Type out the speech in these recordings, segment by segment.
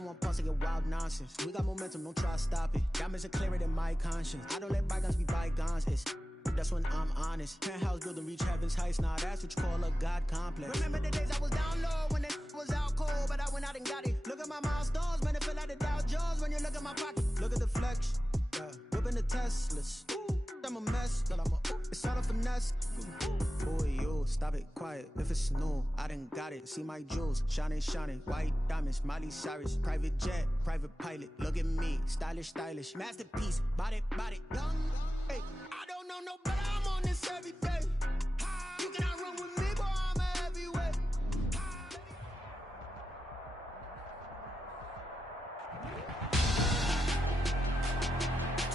don't want pulse to get wild nonsense. We got momentum, don't try to stop it. Diamonds are clearer than my conscience. I don't let bygones be bygones. That's when I'm honest. Penthouse building, reach heaven's heights. Nah, that's what you call a God complex. Remember the days I was down low when it was out cold, but I went out and got it. Look at my milestones, man, it feel like the Dow Jones when you look at my pocket. Look at the flex, whipping the Teslas. I'm a mess, but it's all a finesse. Boy, you stop it, quiet. If it's new, I done got it. See my jewels, shining, shining. White diamonds, Miley Cyrus. Private jet, private pilot. Look at me, stylish, stylish. Masterpiece, body, young. Hey, I don't know no better. I'm on this every day. You cannot run with me, boy. I'm a heavyweight.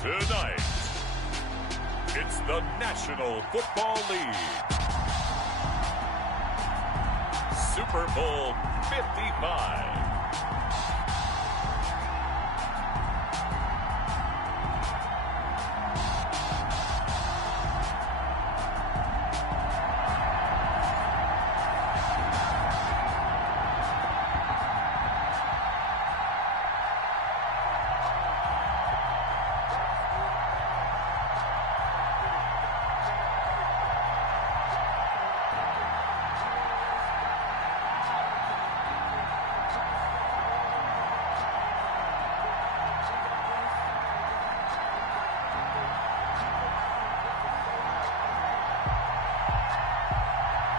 Tonight, it's the National Football League. Super Bowl 55.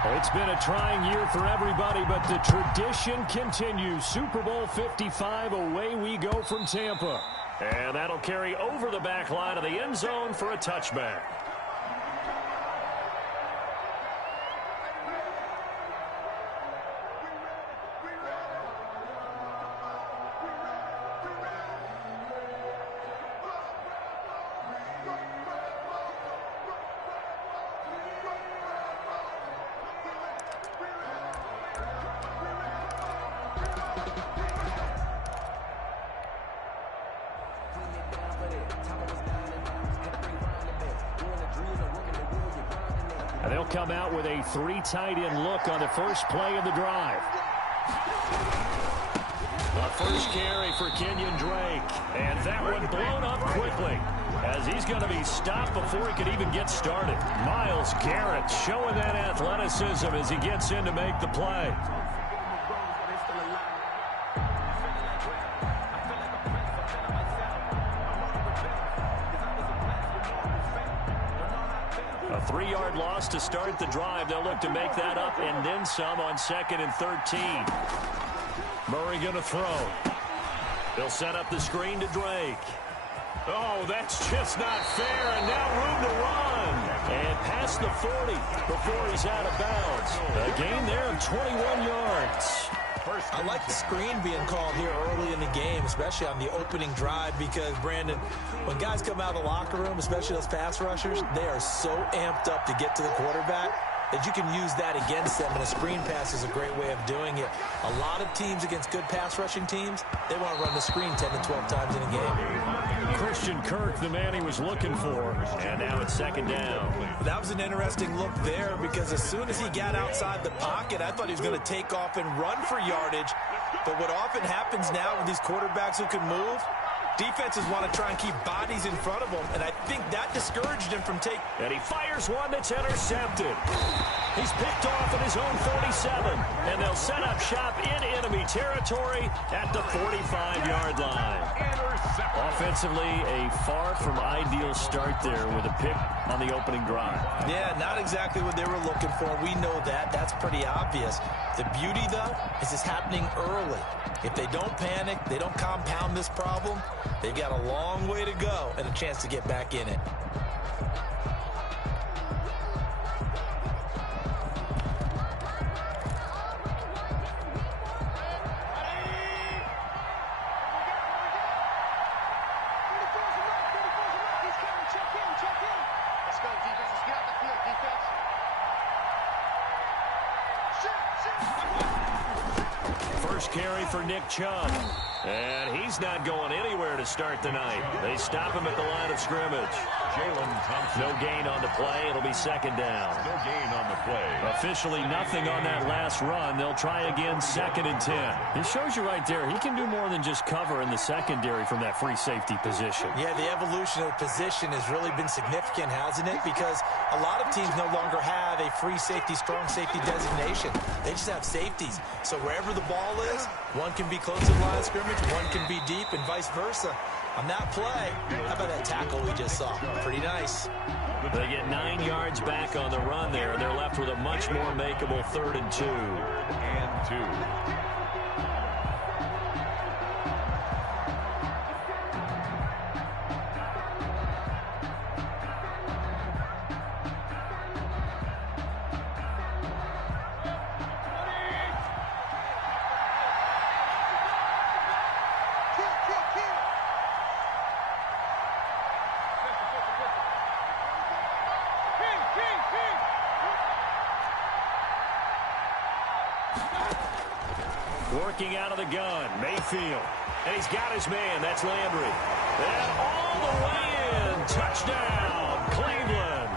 It's been a trying year for everybody, but the tradition continues. Super Bowl 55, away we go from Tampa. And that'll carry over the back line of the end zone for a touchback. And they'll come out with a three tight end look on the first play of the drive. The first carry for Kenyon Drake. And that one blown up quickly as he's going to be stopped before he could even get started. Myles Garrett showing that athleticism as he gets in to make the play. A 3-yard loss to start the drive. They'll look to make that up and then some on 2nd and 13. Murray going to throw. They'll set up the screen to Drake. Oh, that's just not fair, and now room to run. And past the 40 before he's out of bounds. A gain there of 21 yards. I like the screen being called here early in the game, especially on the opening drive, because, Brandon, when guys come out of the locker room, especially those pass rushers, they are so amped up to get to the quarterback that you can use that against them, and a screen pass is a great way of doing it. A lot of teams against good pass rushing teams, they want to run the screen 10 to 12 times in a game. Christian Kirk, the man he was looking for, and now it's 2nd down. That was an interesting look there, because as soon as he got outside the pocket, I thought he was going to take off and run for yardage. But what often happens now with these quarterbacks who can move, defenses want to try and keep bodies in front of them, and I think that discouraged him from taking. And he fires one that's intercepted. He's picked off at his own 47, and they'll set up shop in enemy territory at the 45-yard line. Offensively, a far from ideal start there with a pick on the opening drive. Yeah, not exactly what they were looking for. We know that. That's pretty obvious. The beauty, though, is it's happening early. If they don't panic, they don't compound this problem, they've got a long way to go and a chance to get back in it. First carry for Nick Chubb. And he's not going anywhere to start the night. They stop him at the line of scrimmage. No gain on the play. It'll be second down. No gain on the play. Officially nothing on that last run. They'll try again, 2nd and 10. It shows you right there, he can do more than just cover in the secondary from that free safety position. Yeah, the evolution of position has really been significant, hasn't it? Because a lot of teams no longer have a free safety, strong safety designation. They just have safeties. So wherever the ball is, one can be close to the line of scrimmage, one can be deep, and vice versa. On that play, how about that tackle we just saw? Pretty nice. They get 9 yards back on the run there. They're left with a much more makeable 3rd and 2. 3rd and 2. Working out of the gun, Mayfield. And he's got his man. That's Landry. And all the way in. Touchdown, Cleveland.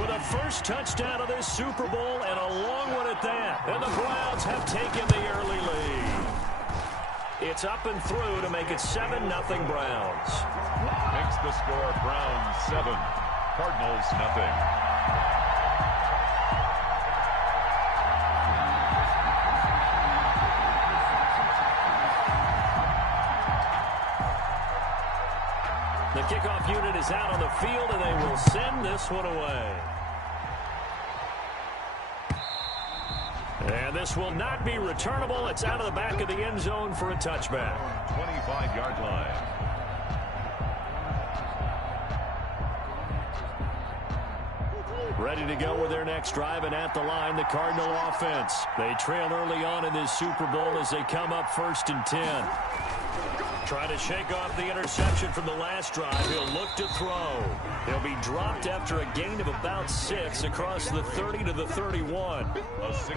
With a first touchdown of this Super Bowl and a long one at that. And the Browns have taken the early lead. It's up and through to make it 7-0 Browns. Makes the score Browns 7, Cardinals nothing. The kickoff unit is out on the field, and they will send this one away. And this will not be returnable. It's out of the back of the end zone for a touchback. 25-yard line. Ready to go with their next drive, and at the line, the Cardinal offense. They trail early on in this Super Bowl as they come up 1st and 10. Trying to shake off the interception from the last drive. He'll look to throw. He'll be dropped after a gain of about 6 across the 30 to the 31.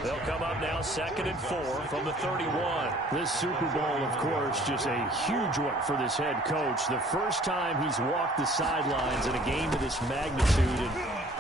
They'll come up now 2nd and 4 from the 31. This Super Bowl, of course, just a huge one for this head coach. The first time he's walked the sidelines in a game of this magnitude. And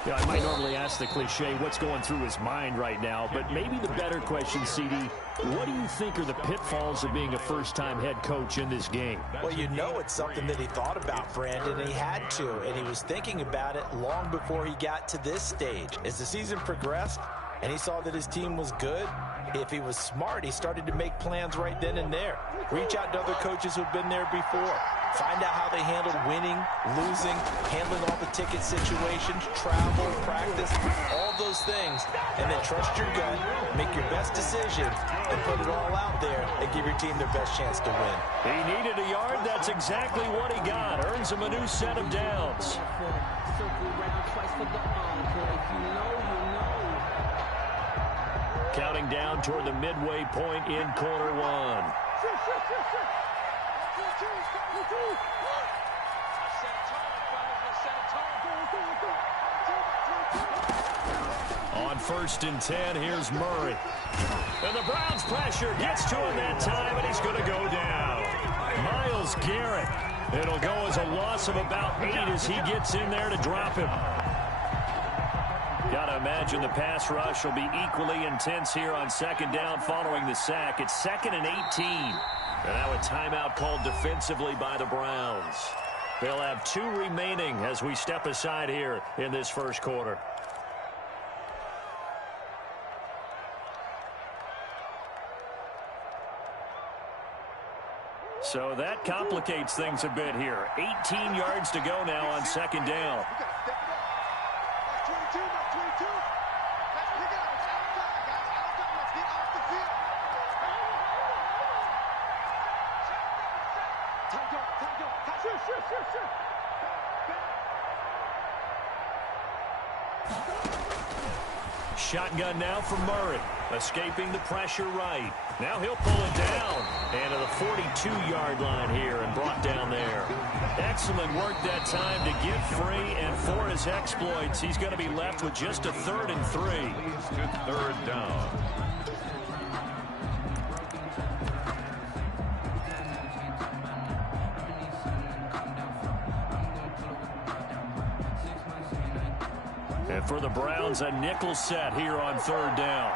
you know, I might normally ask the cliche, what's going through his mind right now? But maybe the better question, CD, what do you think are the pitfalls of being a first-time head coach in this game? Well, you know it's something that he thought about, Brandon, and he had to. And he was thinking about it long before he got to this stage. As the season progressed and he saw that his team was good, if he was smart, he started to make plans right then and there. Reach out to other coaches who've been there before. Find out how they handled winning, losing, handling all the ticket situations, travel, practice, all those things. And then trust your gut, make your best decision, and put it all out there and give your team their best chance to win. He needed a yard. That's exactly what he got. Earns him a new set of downs. Counting down toward the midway point in quarter one. On 1st and 10, here's Murray. And the Browns pressure gets to him that time, and he's going to go down. Myles Garrett. It'll go as a loss of about 8 as he gets in there to drop him. Got to imagine the pass rush will be equally intense here on 2nd down following the sack. It's 2nd and 18. And now a timeout called defensively by the Browns. They'll have 2 remaining as we step aside here in this first quarter. So that complicates things a bit here. 18 yards to go now on 2nd down. Shotgun now for Murray. Escaping the pressure right. Now he'll pull it down. And to the 42-yard line here and brought down there. Excellent work that time to get free. And for his exploits, he's going to be left with just a 3rd and 3. Leads to 3rd down. And for the Browns, a nickel set here on third down.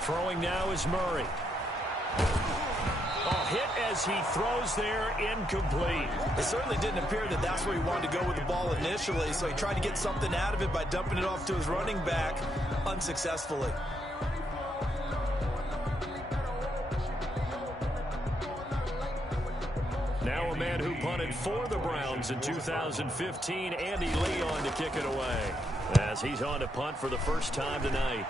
Throwing now is Murray. Oh, hit as he throws there, incomplete. It certainly didn't appear that that's where he wanted to go with the ball initially, so he tried to get something out of it by dumping it off to his running back unsuccessfully. Now a man who punted for the Browns in 2015, Andy Leon, to kick it away, as he's on to punt for the first time tonight.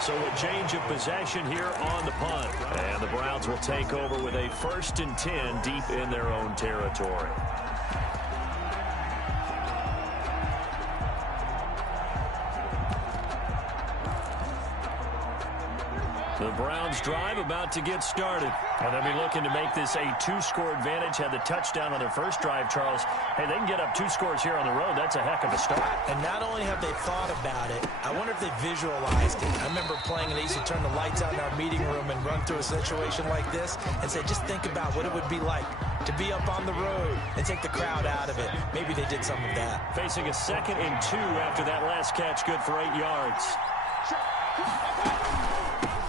So a change of possession here on the punt. And the Browns will take over with a 1st and 10 deep in their own territory. The Browns drive about to get started. And they'll be looking to make this a 2-score advantage. Had the touchdown on their first drive, Charles. Hey, they can get up 2 scores here on the road. That's a heck of a start. And not only have they thought about it, I wonder if they visualized it. I remember playing and they used to turn the lights out in our meeting room and run through a situation like this and say, just think about what it would be like to be up on the road and take the crowd out of it. Maybe they did some of that. Facing a 2nd and 2 after that last catch, good for 8 yards.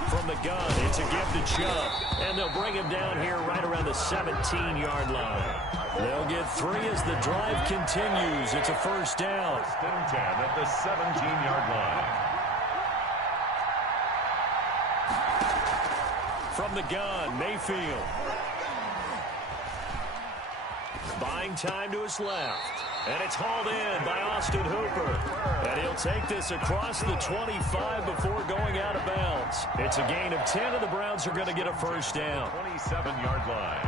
From the gun, it's a give to Chubb. And they'll bring him down here right around the 17-yard line. They'll get 3 as the drive continues. It's a 1st down. 1st and 10 at the 17-yard line. From the gun, Mayfield. Buying time to his left. And it's hauled in by Austin Hooper. And he'll take this across the 25 before going out of bounds. It's a gain of 10, and the Browns are going to get a 1st down. 27-yard line.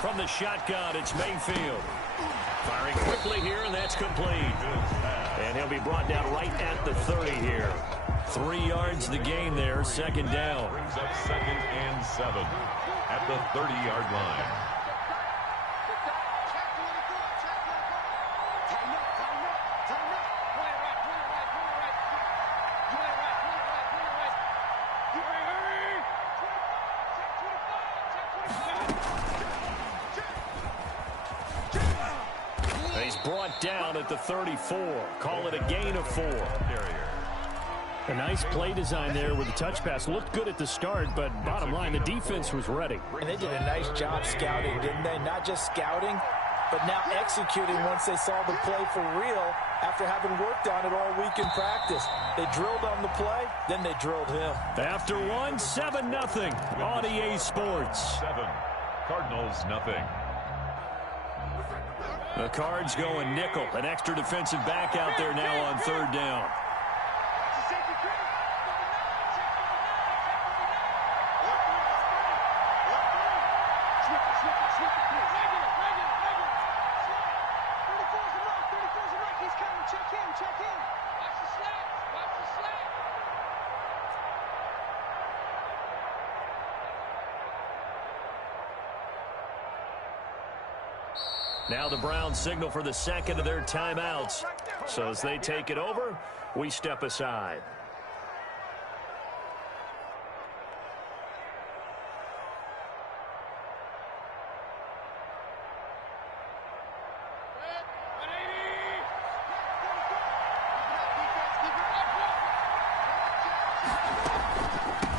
From the shotgun, it's Mayfield. Firing quickly here, and that's complete. And he'll be brought down right at the 30 here. 3 yards the gain there, 2nd down. Brings up 2nd and 7 at the 30-yard line. Brought down at the 34. Call it a gain of 4. A nice play design there with the touch pass. Looked good at the start, but bottom line, the defense was ready. And they did a nice job scouting, didn't they? Not just scouting, but now executing once they saw the play for real after having worked on it all week in practice. They drilled on the play, then they drilled him. After 1, 7-0 on EA Sports. 7, Cardinals nothing. The Cards going nickel. An extra defensive back out there now on 3rd down. Now the Browns signal for the 2nd of their timeouts. So as they take it over, we step aside.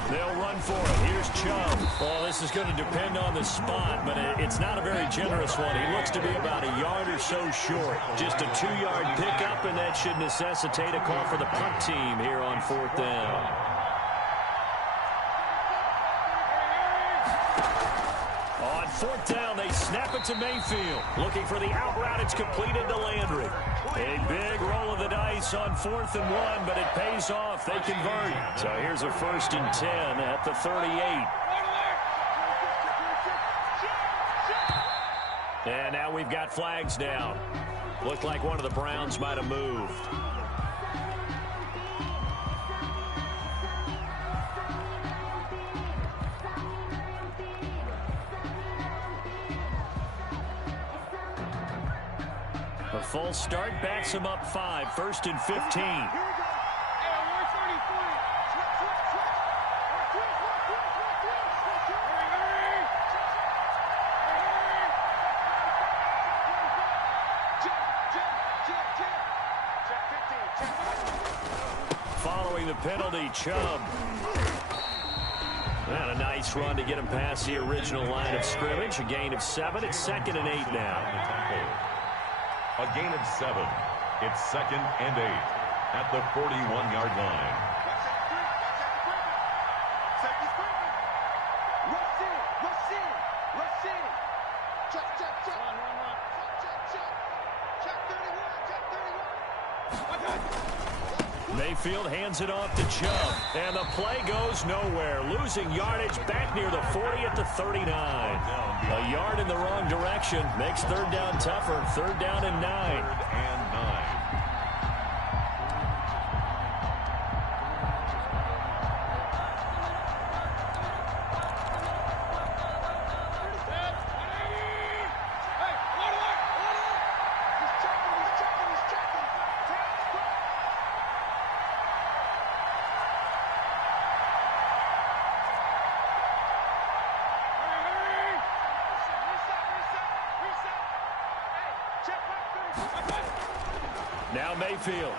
They'll run for it. Here's Chubb. Well, this is going to depend on the spot, but it's not a very generous one. He looks to be about a yard or so short. Just a 2-yard pickup, and that should necessitate a call for the punt team here on 4th down. On 4th down, they snap it to Mayfield. Looking for the out route. It's completed to Landry. A big roll of the dice on 4th and 1, but it pays off. They convert. So here's a 1st and 10 at the 38. And we've got flags down. Looked like one of the Browns might have moved. A full start backs him up 5, 1st and 15. Following the penalty, Chubb. And a nice run to get him past the original line of scrimmage. A gain of 7. It's 2nd and 8 now. A gain of 7. It's 2nd and 8 at the 41-yard line. Mayfield hands it off to Chubb, and the play goes nowhere. Losing yardage back near the 40 at the 39. A yard in the wrong direction makes 3rd down tougher. 3rd down and 9. 3rd and 9. Now Mayfield.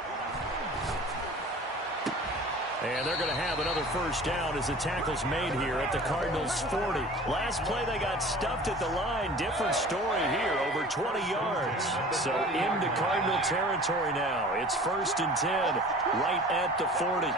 And they're going to have another 1st down as the tackle's made here at the Cardinals' 40. Last play, they got stuffed at the line. Different story here, over 20 yards. So into Cardinal territory now. It's 1st and 10, right at the 40.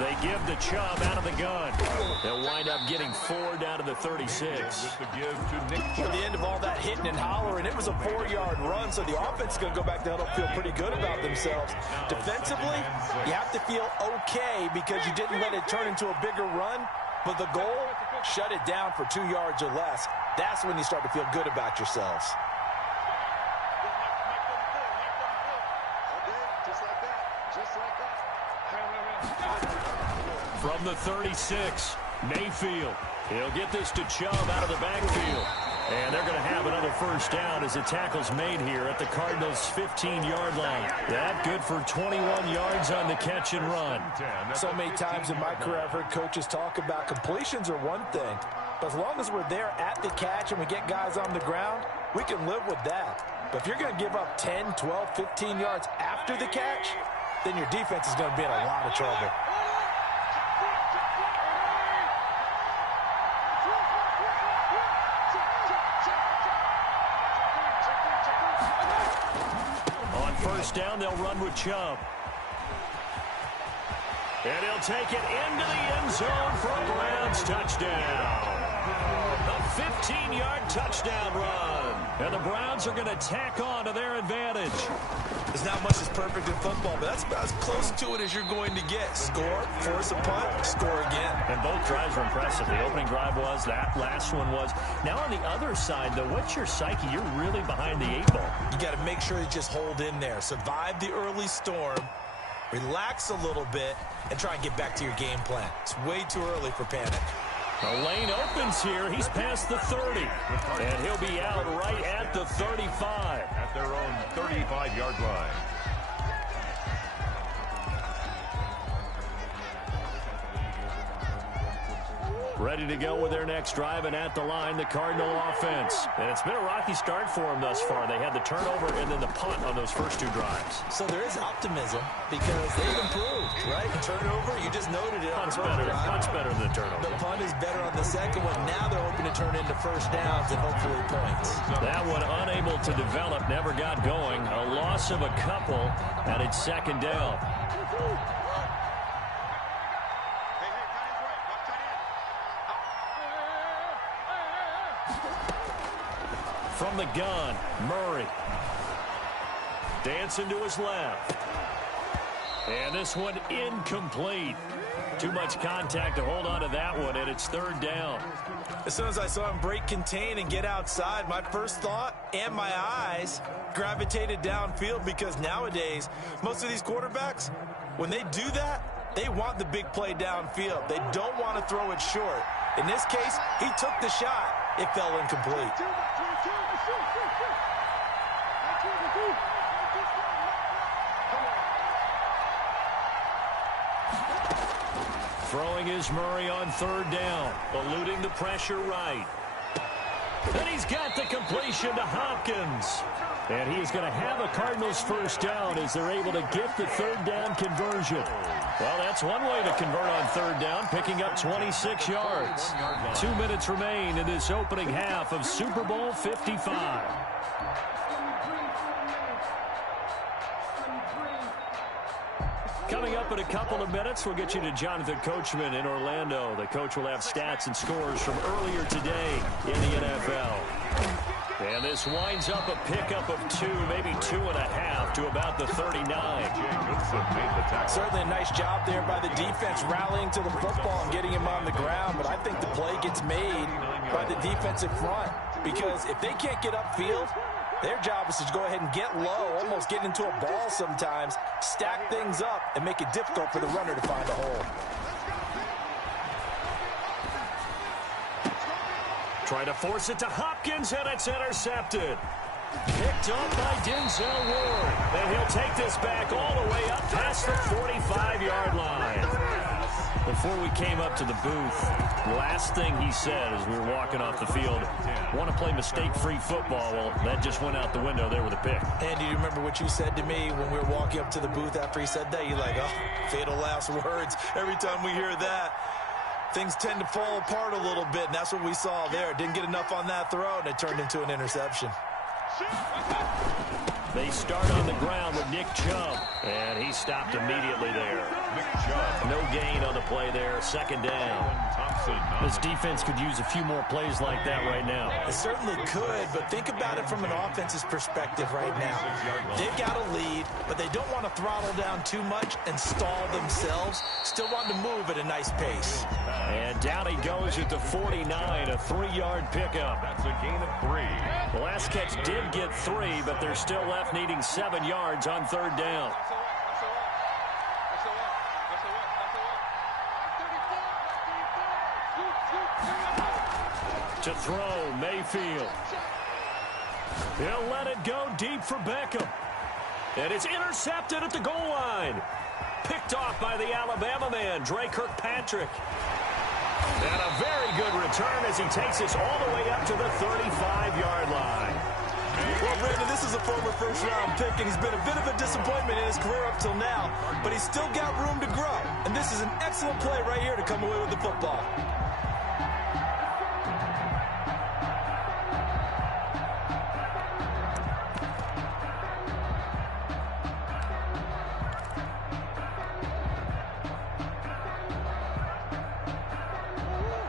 They give the Chubb out of the gun. They'll wind up getting 4 down to the 36. At the end of all that hitting and hollering, it was a 4-yard run, so the offense is going to go back to huddle, feel pretty good about themselves. Defensively, you have to feel okay because you didn't let it turn into a bigger run, but the goal, shut it down for 2 yards or less. That's when you start to feel good about yourselves. From the 36, Mayfield. He'll get this to Chubb out of the backfield. And they're going to have another 1st down as the tackle's made here at the Cardinals' 15-yard line. That good for 21 yards on the catch and run. So many times in my career, I've heard coaches talk about completions are one thing. But as long as we're there at the catch and we get guys on the ground, we can live with that. But if you're going to give up 10, 12, 15 yards after the catch, then your defense is going to be in a lot of trouble. On 1st down, they'll run with Chubb. And he'll take it into the end zone for a Browns touchdown. A 15-yard touchdown run. And the Browns are going to tack on to their advantage. There's not much that's perfect in football, but that's about as close to it as you're going to get. Score, force a punt, score again. And both drives were impressive. The opening drive was, that last one was. Now on the other side, though, what's your psyche? You're really behind the 8 ball. You got to make sure you just hold in there. Survive the early storm, relax a little bit, and try and get back to your game plan. It's way too early for panic. The lane opens here. He's past the 30. And he'll be out right at the 35. At their own 35-yard line. Ready to go with their next drive, and at the line, the Cardinal offense. And it's been a rocky start for them thus far. They had the turnover and then the punt on those first 2 drives. So there is optimism because they've improved, right? Turnover, you just noted it. Punt's better than the turnover. The punt is better on the second one. Now they're hoping to turn into 1st downs and hopefully points. That one unable to develop, never got going. A loss of a couple, and it's 2nd down. From the gun, Murray. Dancing to his left. And this one incomplete. Too much contact to hold on to that one, and it's third down. As soon as I saw him break contain and get outside, my first thought and my eyes gravitated downfield, because nowadays, most of these quarterbacks, when they do that, they want the big play downfield. They don't want to throw it short. In this case, he took the shot. It fell incomplete. Throwing is Murray on third down, eluding the pressure right. And he's got the completion to Hopkins. And he is going to have a Cardinals first down as they're able to get the third down conversion. Well, that's one way to convert on third down, picking up 26 yards. 2 minutes remain in this opening half of Super Bowl 55. Coming up in a couple of minutes, we'll get you to Jonathan Coachman in Orlando. The coach will have stats and scores from earlier today in the NFL. And this winds up a pickup of 2, maybe 2.5 to about the 39. Certainly a nice job there by the defense rallying to the football and getting him on the ground. But I think the play gets made by the defensive front, because if they can't get upfield, their job is to go ahead and get low, almost get into a ball sometimes, stack things up, and make it difficult for the runner to find a hole. Trying to force it to Hopkins, and it's intercepted. Picked up by Denzel Ward. And he'll take this back all the way up past the 45-yard line. Before we came up to the booth, last thing he said as we were walking off the field, want to play mistake-free football. Well, that just went out the window there with a pick. And do you remember what you said to me when we were walking up to the booth after he said that? You're like, oh, fatal last words. Every time we hear that, things tend to fall apart a little bit, and that's what we saw there. Didn't get enough on that throw, and it turned into an interception. They start on the ground with Nick Chubb, and he stopped immediately there. Nick Chubb. No gain on the play there, second down. This defense could use a few more plays like that right now. It certainly could, but think about it from an offense's perspective right now. They've got a lead, but they don't want to throttle down too much and stall themselves. Still want to move at a nice pace. And down he goes at the 49, a 3-yard pickup. That's a gain of 3. The last catch did get 3, but they're still left needing 7 yards on third down. To throw, Mayfield. He'll let it go deep for Beckham. And it's intercepted at the goal line. Picked off by the Alabama man, Dre Kirkpatrick. And a very good return as he takes us all the way up to the 35-yard line. Well, Brandon, this is a former first-round pick, and he's been a bit of a disappointment in his career up till now, but he's still got room to grow. And this is an excellent play right here to come away with the football.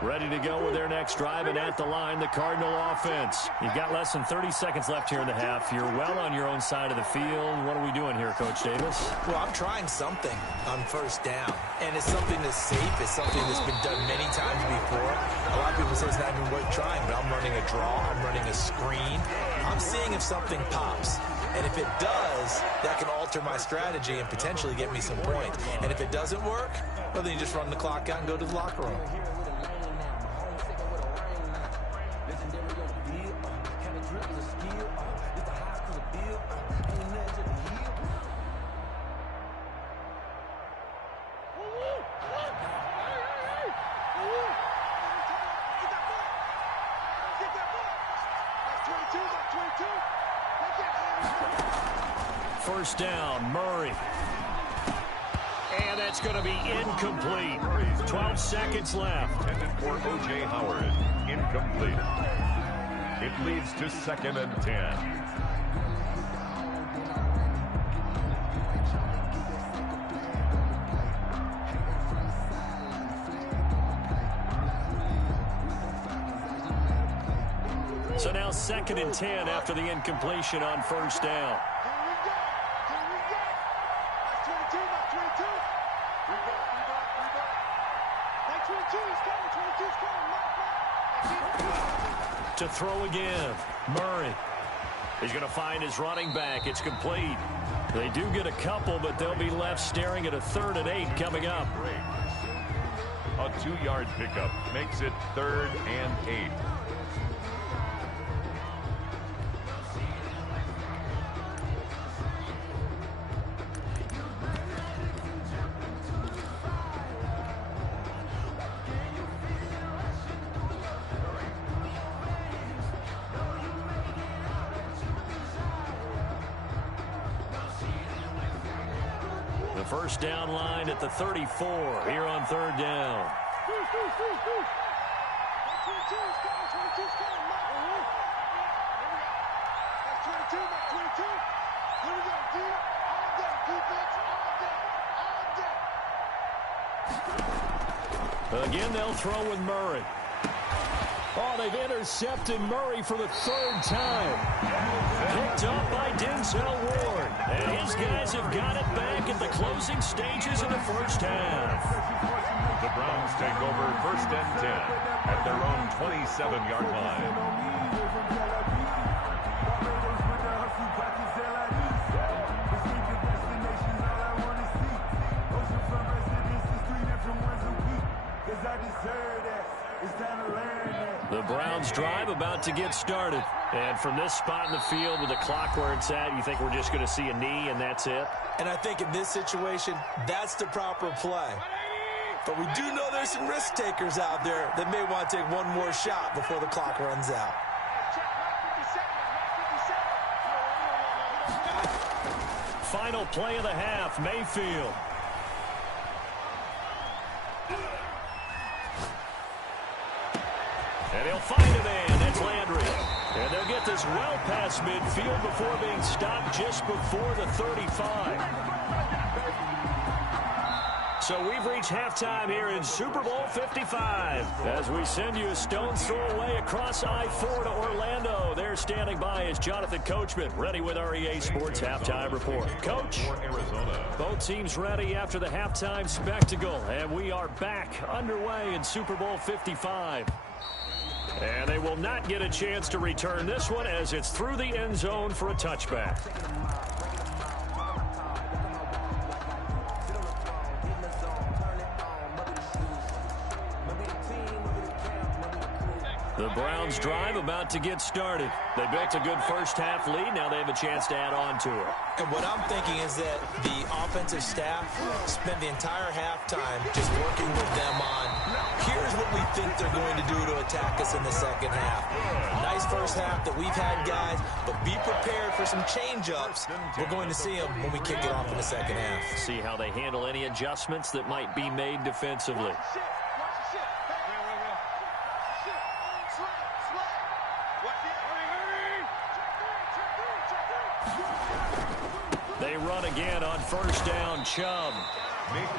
Ready to go with their next drive, and at the line, the Cardinal offense. You've got less than 30 seconds left here in the half. You're well on your own side of the field. What are we doing here, Coach Davis? Well, I'm trying something on first down, and it's something that's safe. It's something that's been done many times before. A lot of people say it's not even worth trying, but I'm running a draw. I'm running a screen. I'm seeing if something pops. And if it does, that can alter my strategy and potentially get me some points. And if it doesn't work, well, then you just run the clock out and go to the locker room. First down, Murray. And that's going to be incomplete. 12 seconds left. Intended for O.J. Howard. Incomplete. It leads to 2nd and 10. So now 2nd and 10 after the incompletion on first down. To throw again, Murray. He's going to find his running back. It's complete. They do get a couple, but they'll be left staring at a 3rd and 8 coming up. A 2-yard pickup makes it 3rd and 8. First down line at the 34 here on 3rd down. Again, they'll throw with Murray. Oh, they've intercepted Murray for the 3rd time. Picked up by Denzel Ward. And his guys have got it back at the closing stages of the first half. The Browns take over 1st and 10 at their own 27-yard line. The Browns drive about to get started. And from this spot in the field with the clock where it's at, you think we're just going to see a knee and that's it? And I think in this situation, that's the proper play. But we do know there's some risk takers out there that may want to take one more shot before the clock runs out. Final play of the half, Mayfield. And he'll find a man. That's Landry. And they'll get this well past midfield before being stopped just before the 35. So we've reached halftime here in Super Bowl 55. As we send you a stone's throw away across I-4 to Orlando. There standing by is Jonathan Coachman, ready with our EA Sports Halftime Report. Coach, both teams ready after the halftime spectacle. And we are back underway in Super Bowl 55. And they will not get a chance to return this one as it's through the end zone for a touchback. The Browns drive about to get started. They built a good first half lead. Now they have a chance to add on to it. And what I'm thinking is that the offensive staff spent the entire halftime just working with them on, here's what we think they're going to do to attack us in the second half. Nice first half that we've had, guys, but be prepared for some change-ups. We're going to see them when we kick it off in the second half. See how they handle any adjustments that might be made defensively. They run again on first down, Chubb.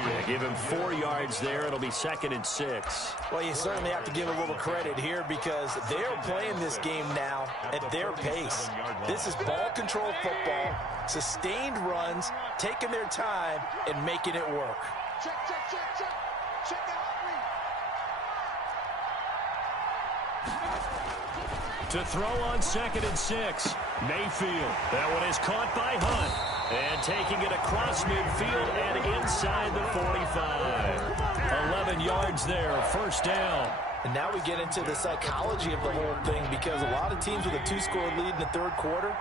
They give him 4 yards there. It'll be 2nd and 6. Well, you certainly have to give a little credit here because they're playing this game now at their pace. This is ball control football, sustained runs, taking their time, and making it work. To throw on 2nd and 6. Mayfield. That one is caught by Hunt. And taking it across midfield and inside the 45. 11 yards there, first down. And now we get into the psychology of the whole thing because a lot of teams with a 2-score lead in the third quarter,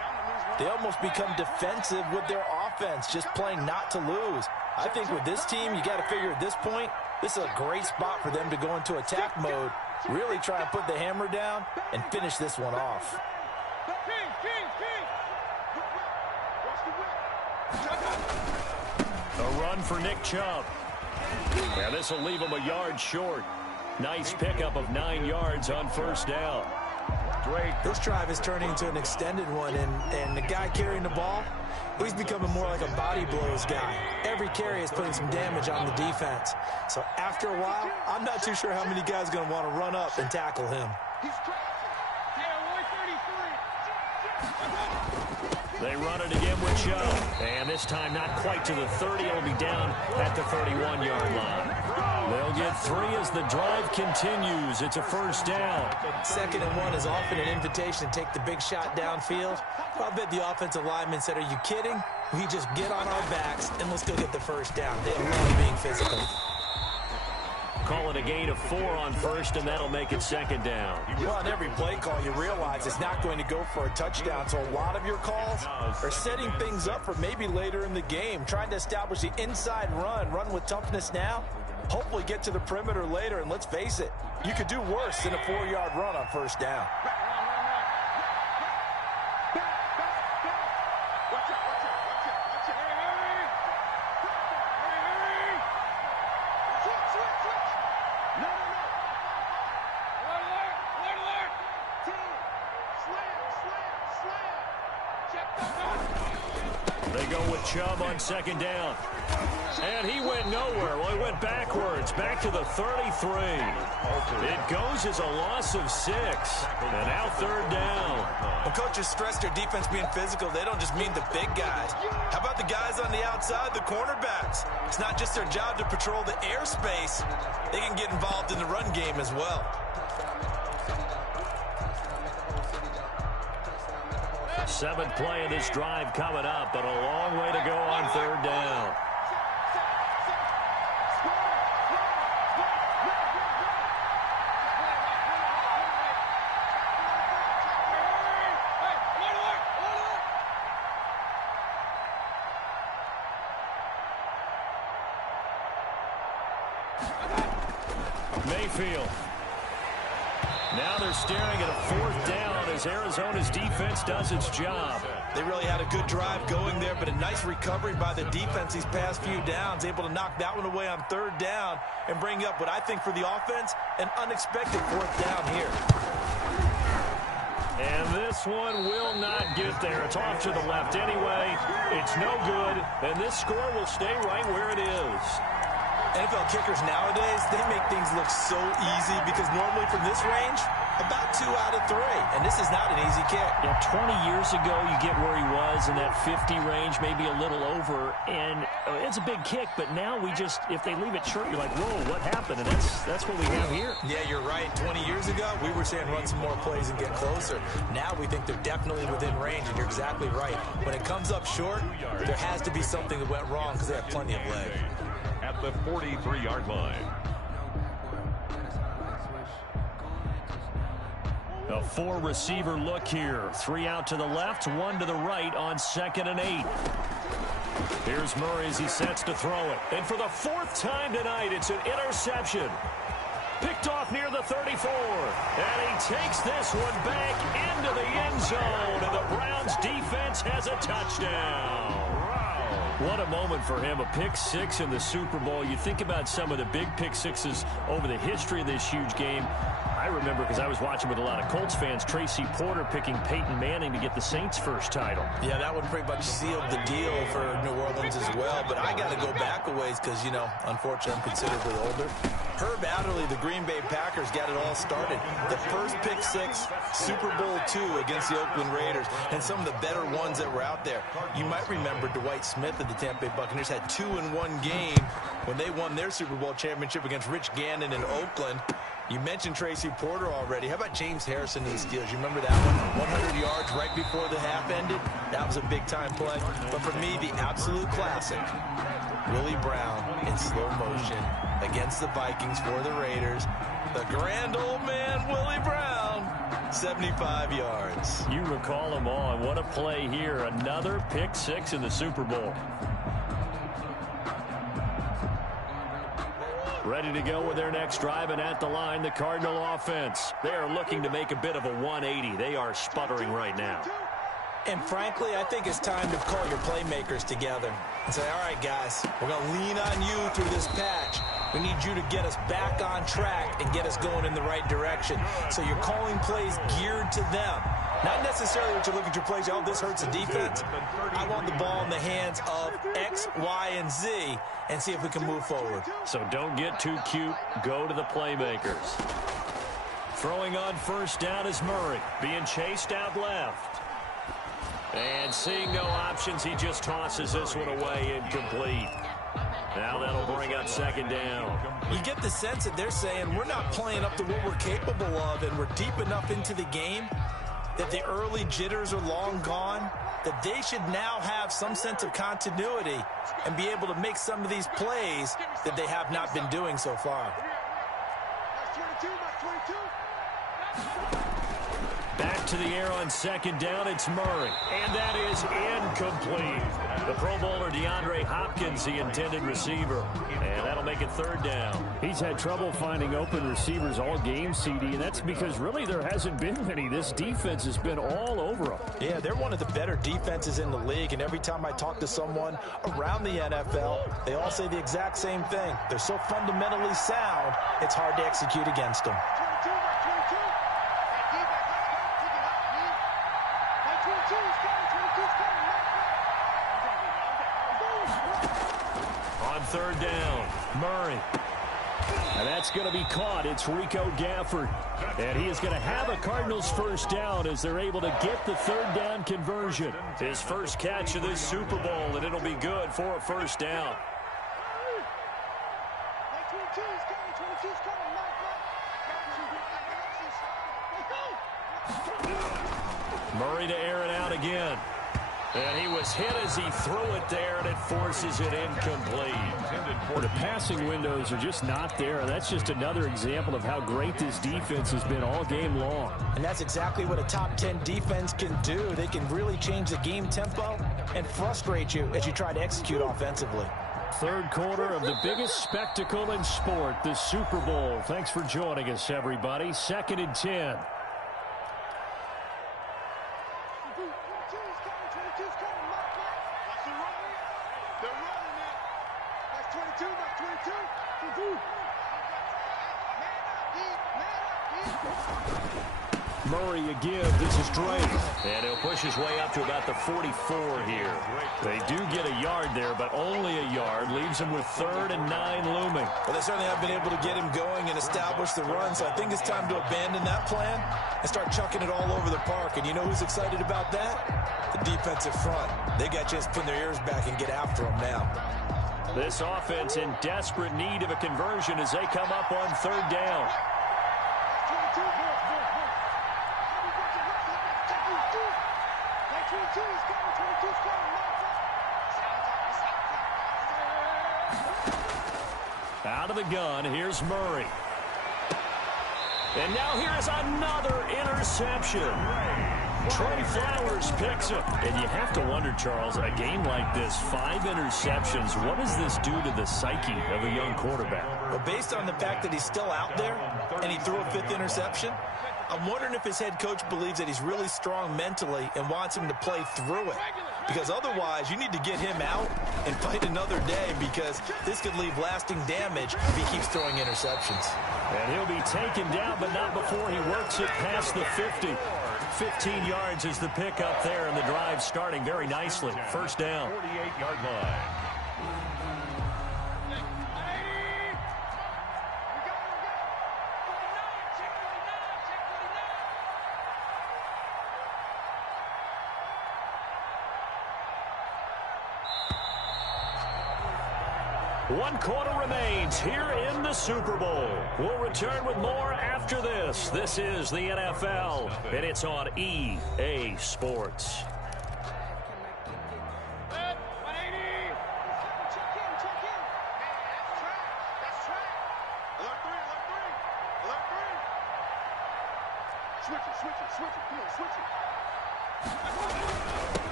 they almost become defensive with their offense, just playing not to lose. I think with this team, you got to figure at this point, this is a great spot for them to go into attack mode, really try and put the hammer down and finish this one off. A run for Nick Chubb. Yeah, this will leave him a yard short. Nice pickup of 9 yards on first down. This drive is turning into an extended one, and the guy carrying the ball, he's becoming more like a body blows guy. Every carry is putting some damage on the defense. So after a while, I'm not too sure how many guys are going to want to run up and tackle him. They run it again with Chubb. And this time not quite to the 30. It'll be down at the 31-yard line. They'll get 3 as the drive continues. It's a first down. 2nd and 1 is often an invitation to take the big shot downfield. I bet the offensive lineman said, are you kidding? We just get on our backs and let's go get the first down. They love being physical. Call it a gain of 4 on first, and that'll make it 2nd down. Well, on every play call, you realize it's not going to go for a touchdown. So a lot of your calls are setting things up for maybe later in the game, trying to establish the inside run with toughness now, hopefully get to the perimeter later. And let's face it, you could do worse than a 4-yard run on first down. They go with Chubb on 2nd down. And he went nowhere. Well, he went backwards, back to the 33. It goes as a loss of 6. And now 3rd down. When coaches stress their defense being physical, they don't just mean the big guys. How about the guys on the outside, the cornerbacks? It's not just their job to patrol the airspace. They can get involved in the run game as well. 7th play of this drive coming up, but a long way to go on 3rd down. Mayfield. Now they're staring at a 4th down as Arizona's defense does its job. They really had a good drive going there, but a nice recovery by the defense these past few downs, able to knock that one away on 3rd down and bring up what I think for the offense, an unexpected 4th down here. And this one will not get there. It's off to the left anyway. It's no good, and this score will stay right where it is. NFL kickers nowadays, they make things look so easy because normally from this range, about 2 out of 3. And this is not an easy kick. Yeah, 20 years ago, you get where he was in that 50 range, maybe a little over. And it's a big kick, but now we just, if they leave it short, you're like, whoa, what happened? And that's what we have here. Yeah, you're right. 20 years ago, we were saying run some more plays and get closer. Now we think they're definitely within range, and you're exactly right. When it comes up short, there has to be something that went wrong because they have plenty of leg. At the 43-yard line. A 4-receiver look here. 3 out to the left, 1 to the right on 2nd and 8. Here's Murray as he sets to throw it. And for the 4th time tonight, it's an interception. Picked off near the 34. And he takes this one back into the end zone. And the Browns defense has a touchdown. What a moment for him, a pick 6 in the Super Bowl. You think about some of the big pick 6s over the history of this huge game. I remember, because I was watching with a lot of Colts fans, Tracy Porter picking Peyton Manning to get the Saints' first title. Yeah, that one pretty much sealed the deal for New Orleans as well. But I got to go back a ways because, you know, unfortunately I'm considerably older. Herb Adderley, the Green Bay Packers, got it all started. The first pick 6, Super Bowl II against the Oakland Raiders, and some of the better ones that were out there. You might remember Dwight Smith of the Tampa Bay Buccaneers had 2-in-1 game when they won their Super Bowl championship against Rich Gannon in Oakland. You mentioned Tracy Porter already. How about James Harrison in the Steelers? You remember that one? 100 yards right before the half ended. That was a big-time play. But for me, the absolute classic, Willie Brown in slow motion against the Vikings for the Raiders. The grand old man, Willie Brown, 75 yards. You recall them all. What a play here. Another pick 6 in the Super Bowl. Ready to go with their next drive, and at the line, the Cardinal offense. They are looking to make a bit of a 180. They are sputtering right now. And frankly, I think it's time to call your playmakers together and say, all right, guys, we're going to lean on you through this patch. We need you to get us back on track and get us going in the right direction. So you're calling plays geared to them. Not necessarily what you look at your plays, oh, this hurts the defense. I want the ball in the hands of X, Y, and Z and see if we can move forward. So don't get too cute. Go to the playmakers. Throwing on first down is Murray, being chased out left. And seeing no options, he just tosses this one away incomplete. Now that'll bring up second down. You get the sense that they're saying we're not playing up to what we're capable of, and we're deep enough into the game that the early jitters are long gone, that they should now have some sense of continuity and be able to make some of these plays that they have not been doing so far. Back to the air on second down, it's Murray. And that is incomplete. The Pro Bowler DeAndre Hopkins, the intended receiver. And that'll make it third down. He's had trouble finding open receivers all game, CD, and that's because really there hasn't been many. This defense has been all over them. Yeah, they're one of the better defenses in the league, and every time I talk to someone around the NFL, they all say the exact same thing. They're so fundamentally sound, it's hard to execute against them. On third down, Murray. And that's going to be caught. It's Rico Gafford. And he is going to have a Cardinals first down as they're able to get the third down conversion. His first catch of this Super Bowl, and it'll be good for a first down. Murray to air it out again. And he was hit as he threw it there, and it forces it incomplete. The passing windows are just not there. That's just another example of how great this defense has been all game long. And that's exactly what a top 10 defense can do. They can really change the game tempo and frustrate you as you try to execute offensively. Third quarter of the biggest spectacle in sport, the Super Bowl. Thanks for joining us, everybody. 2nd and 10. Murray again. This is Drake. And he'll push his way up to about the 44 here. They do get a yard there, but only a yard. Leaves him with 3rd and 9 looming. Well, they certainly have been able to get him going and establish the run, so I think it's time to abandon that plan and start chucking it all over the park. And you know who's excited about that? The defensive front. They got to just pin their ears back and get after him now. This offense in desperate need of a conversion as they come up on third down. Out of the gun, here's Murray. And now here's another interception. Trey Flowers picks him. And you have to wonder, Charles, a game like this, 5 interceptions, what does this do to the psyche of a young quarterback? Well, based on the fact that he's still out there and he threw a 5th interception, I'm wondering if his head coach believes that he's really strong mentally and wants him to play through it. Because otherwise, you need to get him out and fight another day, because this could leave lasting damage if he keeps throwing interceptions. And he'll be taken down, but not before he works it past the 50. 15 yards is the pickup there, and the drive starting very nicely. First down. 48-yard line. One quarter remains here in the Super Bowl. We'll return with more after this. This is the NFL, and it's on EA Sports.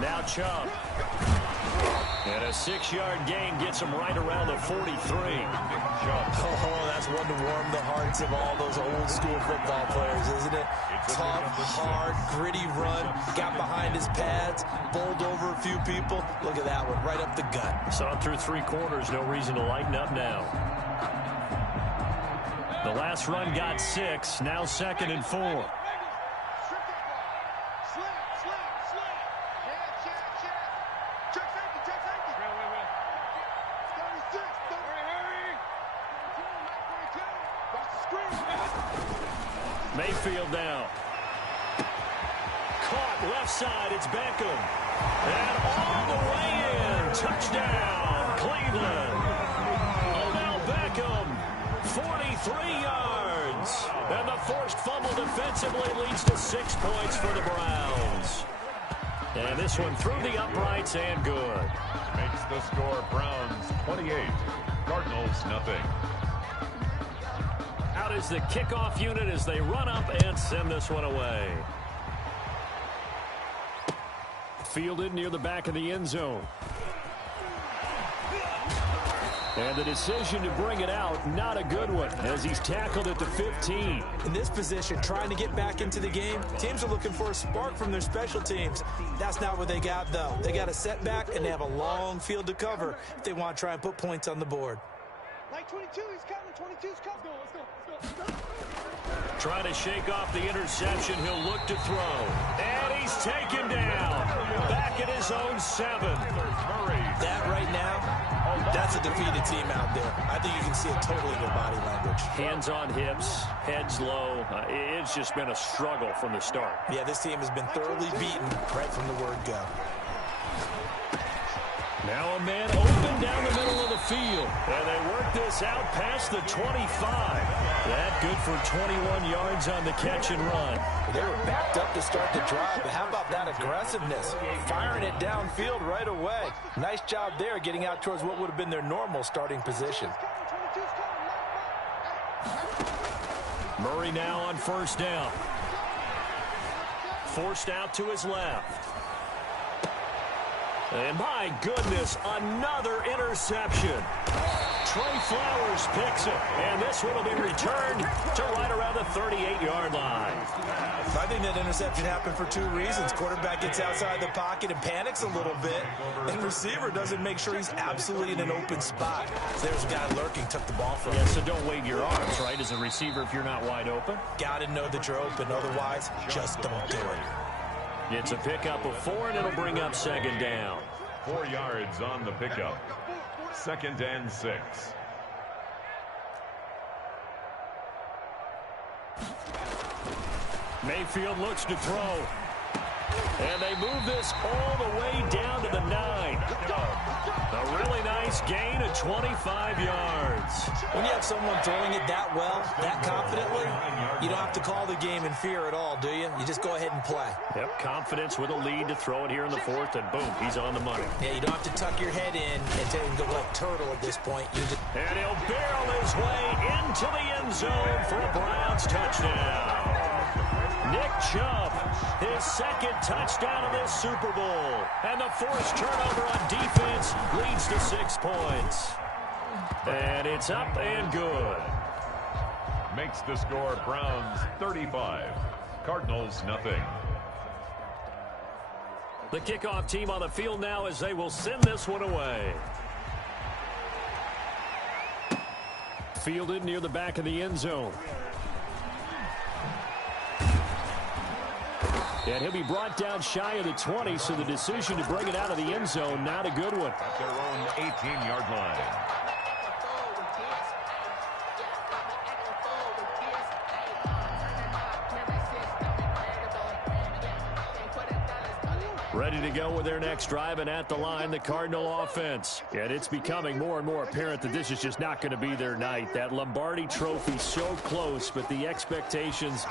Now Chubb. And a 6-yard gain gets him right around the 43. Oh, that's one to warm the hearts of all those old school football players, isn't it? Tough, hard, gritty run. Got behind his pads, bowled over a few people. Look at that one, right up the gut. Saw it through 3 quarters. No reason to lighten up now. The last run got 6. Now 2nd and 4. Mayfield now. Caught left side. It's Beckham. And all the way in. Touchdown, Cleveland. Offensively leads to 6 points for the Browns. And this one through the uprights and good. Makes the score Browns 28, Cardinals nothing. Out is the kickoff unit as they run up and send this one away. Fielded near the back of the end zone. And the decision to bring it out, not a good one, as he's tackled at the 15. In this position, trying to get back into the game, teams are looking for a spark from their special teams. That's not what they got, though. They got a setback, and they have a long field to cover if they want to try and put points on the board. Like 22, he's coming. 22's coming. Let's go. Trying to shake off the interception. He'll look to throw. And he's taken down. Back at his own 7. That right now, that's a defeated team out there. I think you can see it totally in their body language. Hands on hips, heads low. It's just been a struggle from the start. Yeah, this team has been thoroughly beaten right from the word go. Now a man open down the middle of the field. And they work this out past the 25. That good for 21 yards on the catch and run. They were backed up to start the drive, but how about that aggressiveness? Firing it downfield right away. Nice job there getting out towards what would have been their normal starting position. Murray now on first down. Forced out to his left. And my goodness, another interception. Trey Flowers picks it, and this one will be returned to right around the 38-yard line. I think that interception happened for 2 reasons. Quarterback gets outside the pocket and panics a little bit, and receiver doesn't make sure he's absolutely in an open spot. So there's a guy lurking, took the ball from him. Yeah, so don't wave your arms, right, as a receiver if you're not wide open. Got to know that you're open, otherwise just don't do it. It's a pickup of 4, and it'll bring up second down. 4 yards on the pickup. 2nd and 6. Mayfield looks to throw. And they move this all the way down to the 9. A really nice gain of 25 yards. When you have someone throwing it that well, that confidently, you don't have to call the game in fear at all, do you? You just go ahead and play. Yep, confidence with a lead to throw it here in the 4th, and boom, he's on the money. Yeah, you don't have to tuck your head in and go like turtle at this point. And he'll barrel his way into the end zone for a Browns touchdown. Nick Chubb, his 2nd touchdown of this Super Bowl. And the forced turnover on defense leads to 6 points. And it's up and good. Makes the score Browns 35, Cardinals nothing. The kickoff team on the field now as they will send this one away. Fielded near the back of the end zone. And he'll be brought down shy of the 20, so the decision to bring it out of the end zone, not a good one. At their own 18-yard line. Ready to go with their next drive, and at the line, the Cardinal offense. And it's becoming more and more apparent that this is just not going to be their night. That Lombardi trophy so close, but the expectations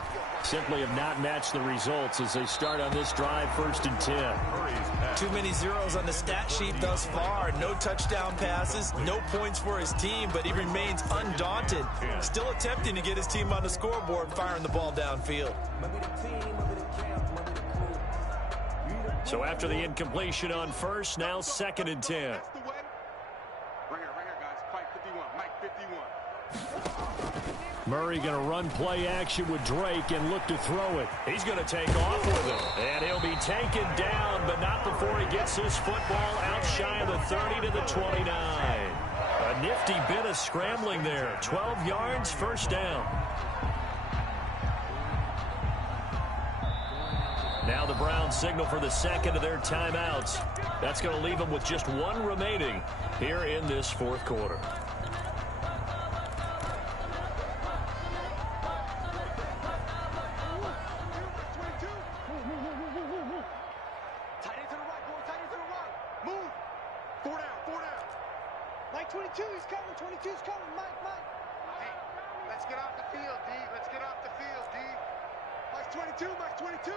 simply have not matched the results as they start on this drive, 1st and 10. Too many zeros on the stat sheet thus far. No touchdown passes, no points for his team, but he remains undaunted. Still attempting to get his team on the scoreboard, firing the ball downfield. So after the incompletion on first, now 2nd and 10. Right here, guys. Fight 51. Mike 51. Murray going to run play action with Drake and look to throw it. He's going to take off with it. And he'll be taken down, but not before he gets his football out shy of the 30 to the 29. A nifty bit of scrambling there. 12 yards, 1st down. Now the Browns signal for the 2nd of their timeouts. That's going to leave them with just 1 remaining here in this 4th quarter. Tight end to the right, boy. Tight end to the right. Move. 4 down, 4 down. Mike 22, he's coming. 22's coming. Mike. Hey, let's get off the field, D. Let's get off the field, D. Max 22, Max 22.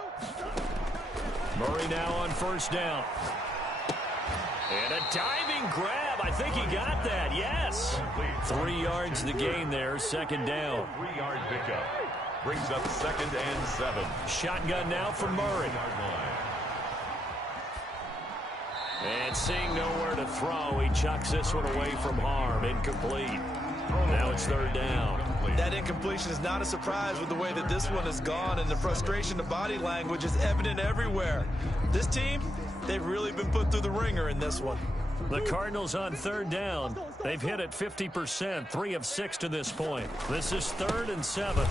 Murray now on first down. And a diving grab. I think he got that. Yes. 3 yards the gain there. Second down. 3-yard pickup. Brings up 2nd and 7. Shotgun now for Murray. And seeing nowhere to throw, he chucks this one away from harm. Incomplete. Now it's 3rd down. That incompletion is not a surprise with the way that this one has gone, and the frustration, the body language is evident everywhere. This team, they've really been put through the ringer in this one. The Cardinals on 3rd down. They've hit it 50%, 3 of 6 to this point. This is 3rd and 7.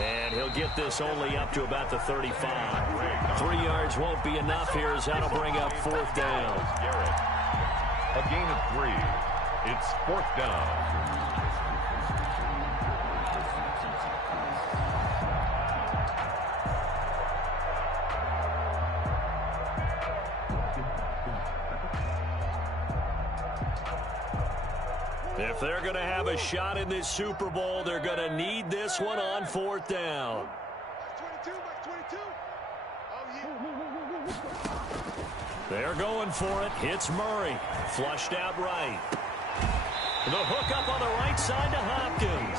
And he'll get this only up to about the 35. 3 yards won't be enough here as that'll bring up 4th down. A gain of 3. It's 4th down. If they're going to have a shot in this Super Bowl, they're going to need this one on 4th down. Max 22, Max 22. Oh, yeah. They're going for it. Hits Murray. Flushed out right. The hook up on the right side to Hopkins.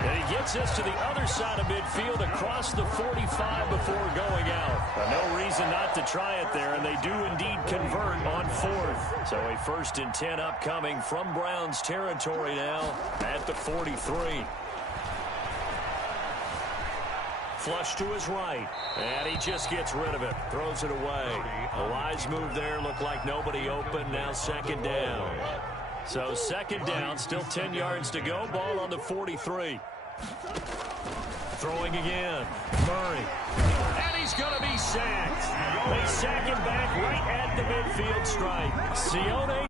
And he gets this to the other side of midfield across the 45 before going out. No reason not to try it there, and they do indeed convert on 4th. So a 1st and 10 upcoming from Browns territory now at the 43. Flush to his right, and he just gets rid of it, throws it away. A wise move there, looked like nobody open, now 2nd down. So 2nd down, still 10 yards to go, ball on the 43. Throwing again, Murray, and he's going to be sacked. They sack him back right at the midfield stripe. Sione